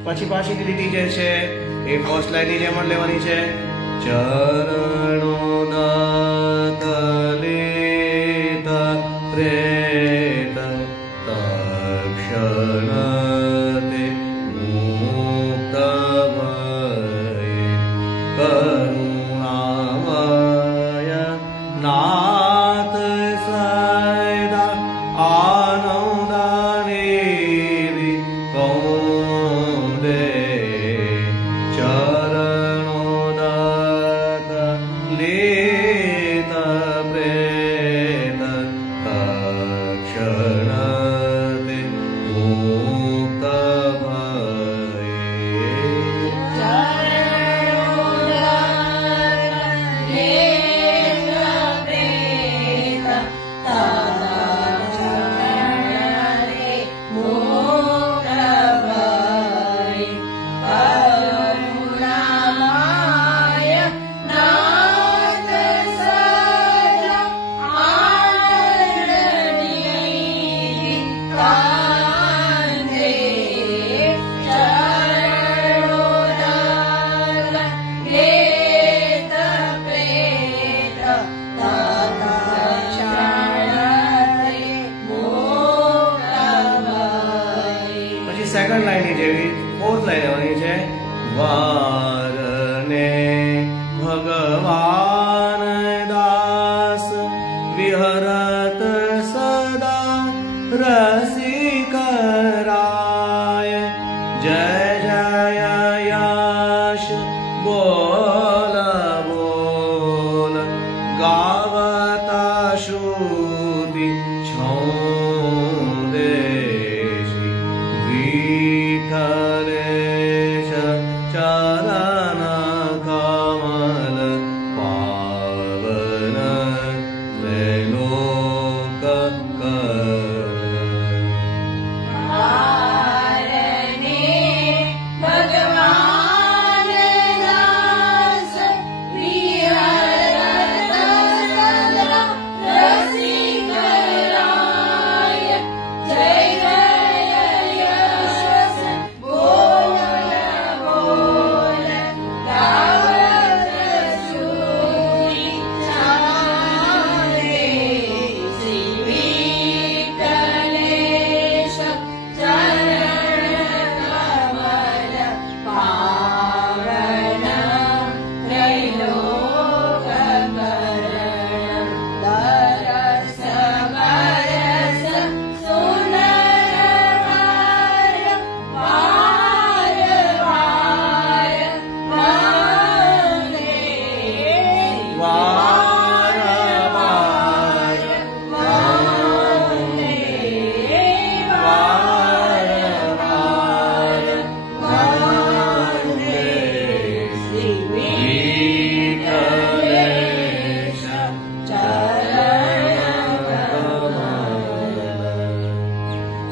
પછી પાછીની લીટી જે છે એ ફર્સ્ટ લાઈનની જેમ જ લેવાની છે. ચરણો દતલેત પ્રેત તક્ષણ તે મુક્ત ભયે કરુણામય નાથ સદા આનંદાનેરી કૌંદે ચરણો દત્ત લેત પ્રેત તક્ષણ તે મુક્ત ભયે સેકન્ડ લાઈન જેવી ફોર્થ લાઈન આવવાની છે. વારને ભગવાન દાસ વિહરત સદા રસિકરાય જય જય યશ બોલ બોલ ગાવતા શ્રુતિ છોદે વિઠલેશ ચરણ કમલ પાવન त्रैलोक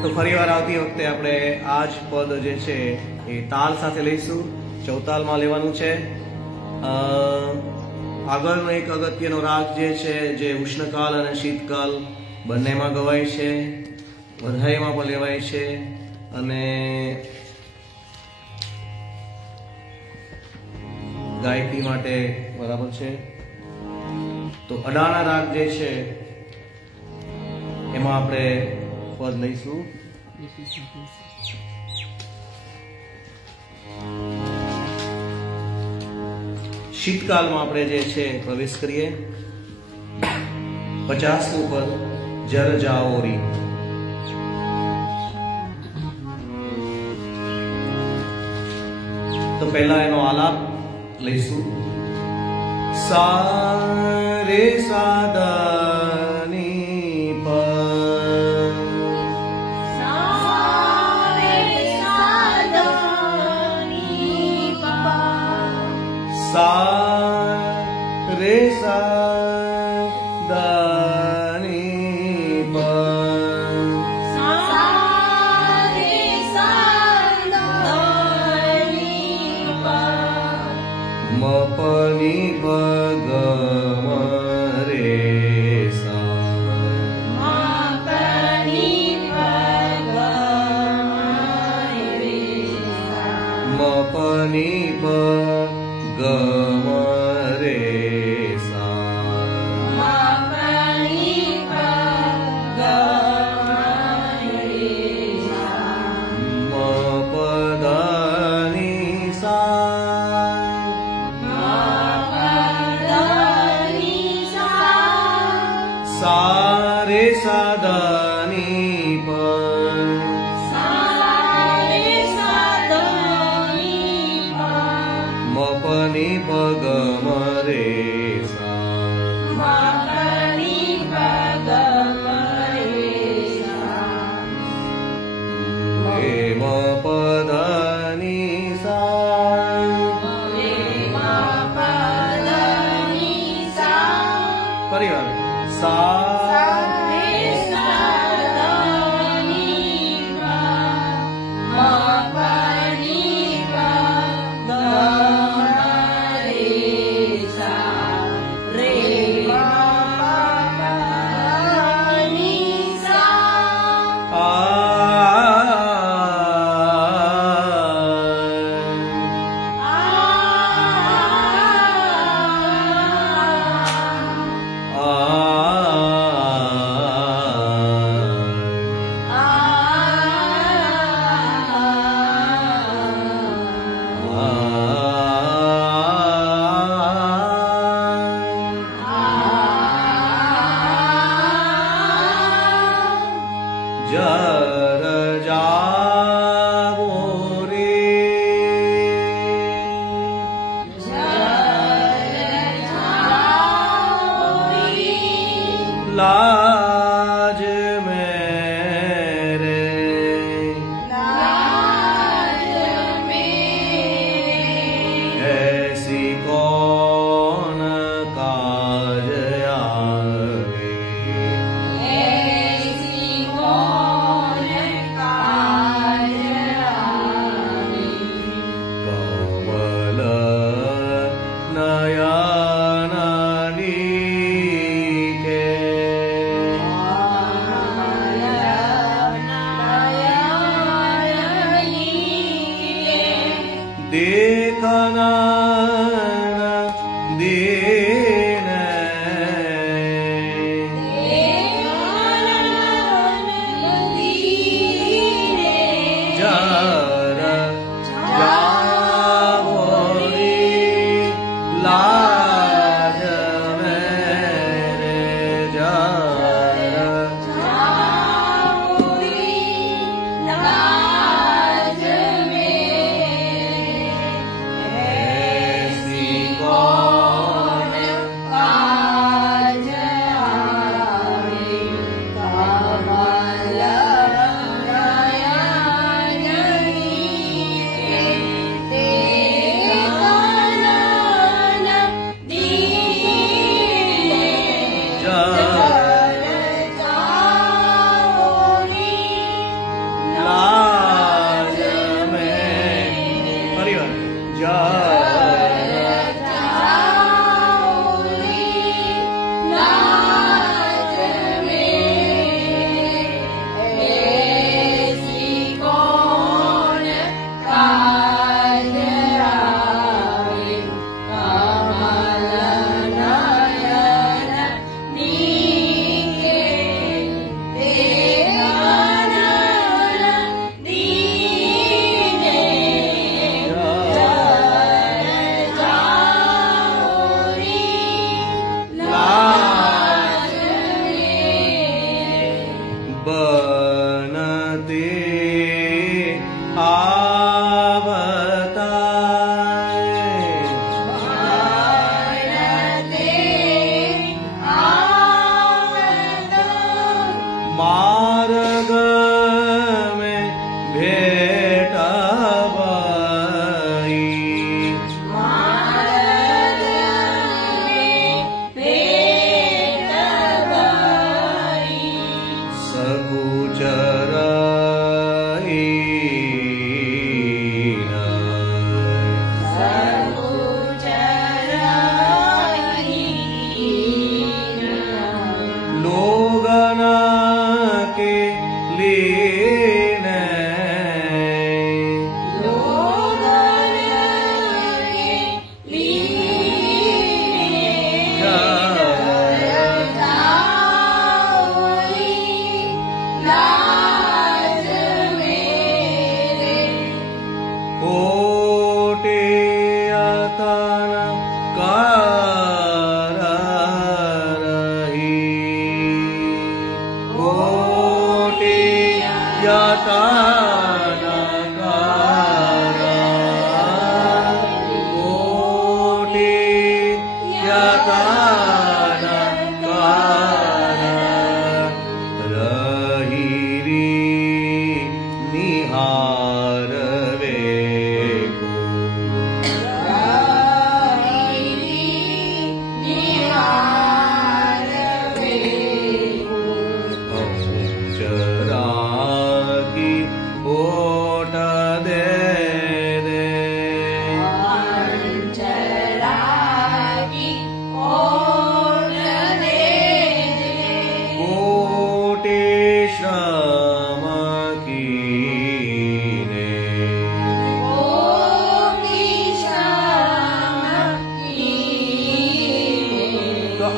તો ફરીવાર આવતી વખતે આપણે આ જ પદ જે છે એ તાલ સાથે લઈશું. ચૌતાલમાં લેવાનું છે. આગળનો એક અગત્યનો રાગ જે છે જે ઉષ્ણકાલ અને શીતકાલ બંનેમાં ગવાય છે, વધાઈમાં પણ લેવાય છે અને ગાયકી માટે બરાબર છે. તો અડાણા રાગ જે છે એમાં આપણે પદ લઈશું. શીતકાલમાં આપણે જે છે પ્રવેશ કરીએ. 50નું પદ જર જાઓ રી. તો પહેલા એનો આલાપ લઈશું. સા રે સા દા ની પ. સા રે સા દા ની પ. મ પ ની પ ગ મ રે સા. મ પ ની પ ગ મ રે સા. મ પ ધા ની સા. સા રે સા દા ની પ. મ પ ની પ ગ મ રે સા. રે મ પ ધા ની સા. પરિવાર સા. જર જાવો રે. લાજ મેરે. ऐसी कौन काज आवे. कमल नयन नीके. देखना दीन. जर जाओ रे. लाज मेरे. जर ऐसी कौन लाज में. परिવાર जर कौन काज आवे.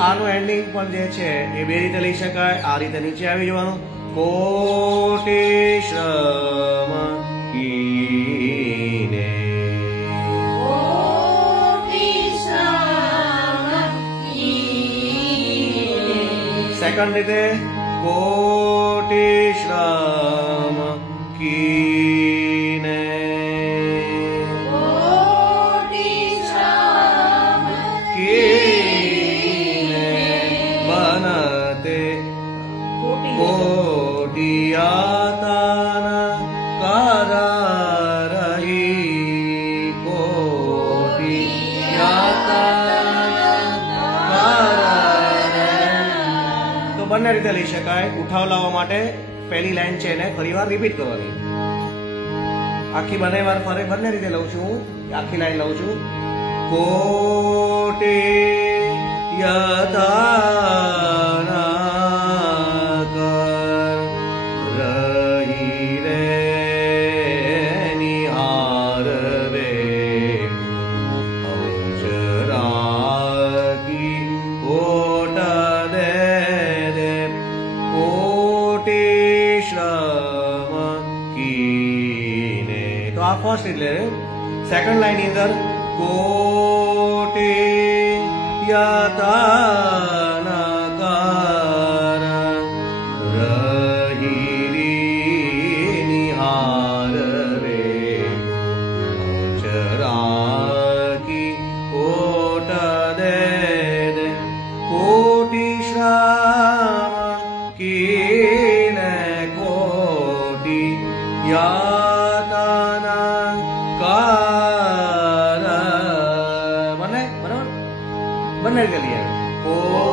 આનું એન્ડિંગ પણ જે છે એ બે રીતે લઈ શકાય. આ રીતે નીચે આવી જવાનું, કોટી શ્રમ કીને. સેકન્ડ રીતે કોટી શ્રમ કીને. बनते कोटियाताना कारा रही, कोटियाताना तो બંને રીતે લઈ શકાય. ઉઠાવ લાવવા માટે પહેલી લાઈન છે એને ફરીવાર રિપીટ કરવાની. આખી બંને વાર ફરે બંને રીતે લઉં છું. આખી લાઈન લઉં છું. કોટિયાતાના કર રહી રે નિહારવે, અંજરાગી કોટ દે દે, કોટી શ્રમ કીને. તો આ ફર્સ્ટ એટલે સેકન્ડ લાઈન ની અંદર કોટિયાતાના કર રહી નિહારવે, અંજરાગી કોટ દે દે, કોટી શ્રમ કીને, કોટિયાતાના કર. બંને બરાબર, બંને રીતે લઈએ. કોટિયાતાના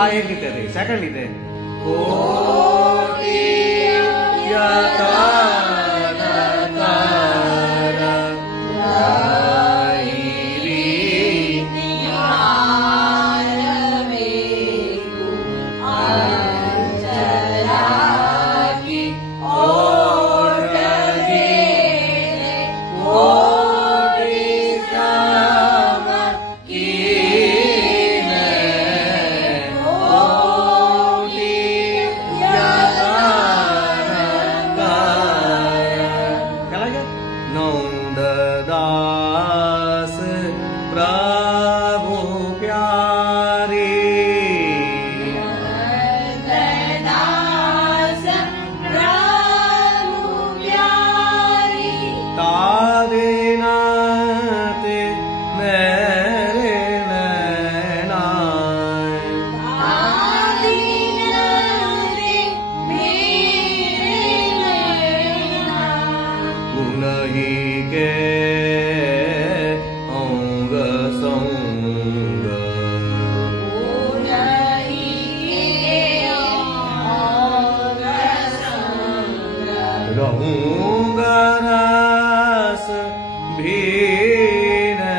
આ એક રીતે થઈ. સેકન્ડ રીતે કોટિયાતાના રહી નિહારવે, અંજરાગી કોટ દે દે, કોટી શ્રમ કીને, નંદદાસ પ્રભુ પ્યારી, તારે નાતે મેરે નહીં કે અંગ સંગ રહું ગરસ ભીને,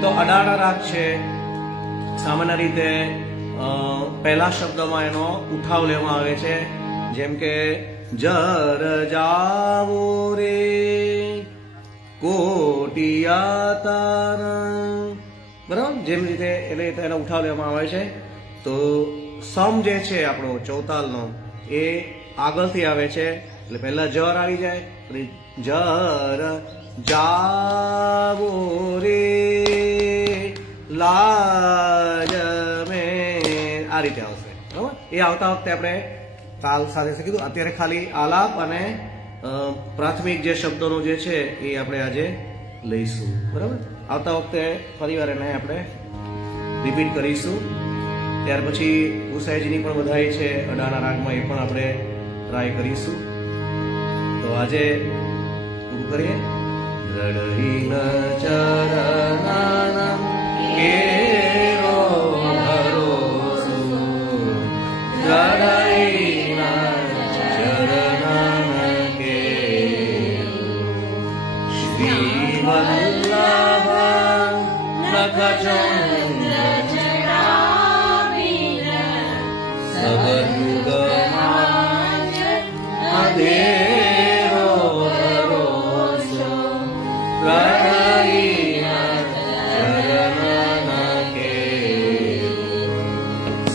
તો 18 રાગ છે. સામાન્ય રીતે પહેલા શબ્દમાં એનો ઉઠાવ લેવામાં આવે છે, જેમ કે જર જાવો રે કોટિયાતાના બરાબર, જેમ રીતે એટલે એનો ઉઠાવ લેવામાં આવે છે. તો સમ જે છે આપણો ચૌતાલનો એ આગળથી આવે છે, એટલે પહેલા જર આવી જાય, પછી જર જાવો રે લાજ મે, આ રીતે આવશે. બરાબર, એ આવતા વખતે આપણે તાલ સાથે શીખીશું. અત્યારે ખાલી આલાપ અને પ્રાથમિક જે શબ્દોનું જે છે એ આપણે આજે લઈશું. બરાબર, આવતા વખતે ફરીવાર એને આપણે રિપીટ કરીશું. ત્યાર પછી ગુસાઈજીની પણ વધાઈ છે અડાના રાગમાં, એ પણ આપણે ટ્રાય કરીશું. તો આજે પૂરું કરીએ. રડહીન ચરણના કેરો ભરોસો, રડહીન ચરણના કેરો, શ્રી વલ્લભ નખચંદ્ર અધેરો ભરોસો, રડહીન ચરણના કેરો,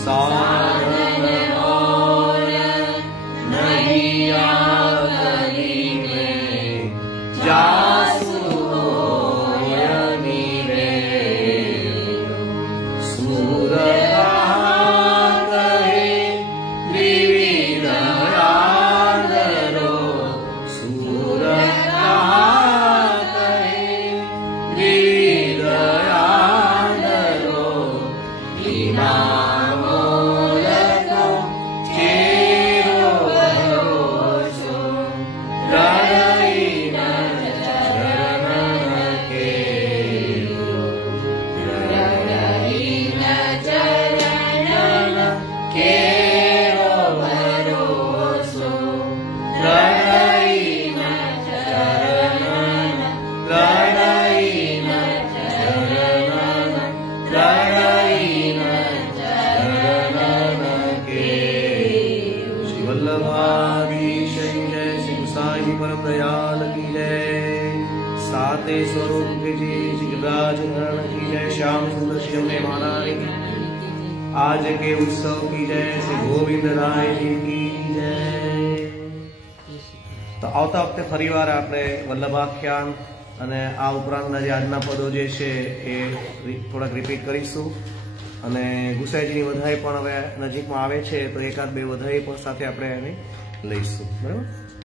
સાધન ઓર નહીં આગલી મેં, જાસુ હોયની રે, સુરતા साते स्वरूप की जय, श्री गिरिराज धरण की जय, श्याम सुंदर श्री अम्बे महारानी की, आज के उत्सव की जय, श्री गोविंद राय जी की जय. તો આવતા વખતે ફરીવાર આપણે વલ્લભાખ્યાન અને આ ઉપરાંતના જે આજના પદો જે છે એ થોડાક રિપીટ કરીશું. અને ગુસાઈજીની વધાઈ પણ હવે નજીકમાં આવે છે, તો એકાદ બે વધાઈ પણ સાથે આપણે એને લઈશું. બરાબર.